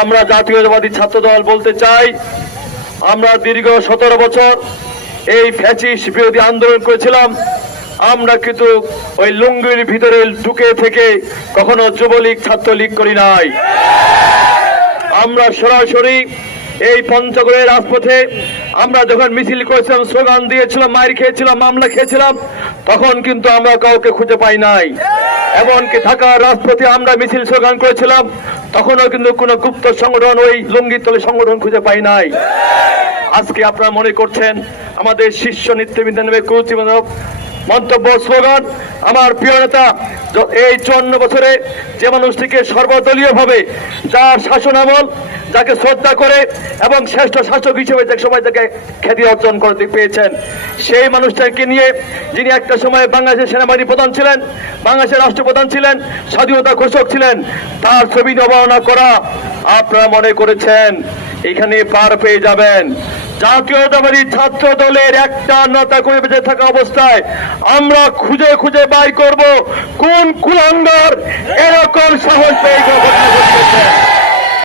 আমরা জাতীয়তাবাদী ছাত্র দল বলতে চাই, আমরা দীর্ঘ 17 বছর এই ফ্যাসিস্ট বিরোধী আন্দোলন করেছিলাম। আমরা কিন্তু ওই লুঙ্গির ভিতরে ঢুকে থেকে কখনো যুবলীগ ছাত্রলীগ করি নাই। আমরা সরাসরি এই পঞ্চগড়ের রাজপথে আমরা যখন মিছিল করেছিলাম, স্লোগান দিয়েছিলাম, মাইর খেয়েছিলাম, মামলা খেয়েছিলাম, তখন কিন্তু আমরা কাউকে খুঁজে পাই নাই। এমনকি ঢাকার রাজপথে আমরা মিছিল স্লোগান করেছিলাম, তখনও কিন্তু কোনো গুপ্ত সংগঠন, ওই লুঙ্গির তলে সংগঠন খুঁজে পাই নাই। আজকে আপনারা মনে করছেন আমাদের শীর্ষ নেতৃবৃন্দ নেমে কুরুচিমূলক মন্তব্য, স্লোগান। আমার প্রিয় নেতা এই 54 বছরে যে মানুষটিকে সর্বদলীয় ভাবে, যার শাসনামল, যাকে শ্রদ্ধা করে এবং শ্রেষ্ঠ শাসক হিসেবে যে সময় তাকে খ্যাতি অর্জন করতে পেয়েছেন, সেই মানুষটাকে নিয়ে, যিনি একটা সময় বাংলাদেশের সেনাবাহিনী প্রধান ছিলেন, বাংলাদেশের রাষ্ট্রপ্রধান ছিলেন, স্বাধীনতা ঘোষক ছিলেন, তার ছবি অবমাননা করা আপনারা মনে করেছেন এখানে পার পেয়ে যাবেন। জাতীয়তাবাদী ছাত্র দলের একটা নেতা করে বেঁচে থাকা অবস্থায় আমরা খুঁজে খুঁজে বাই করব কোন কুলাঙ্গার এরকম সাহস পেয়ে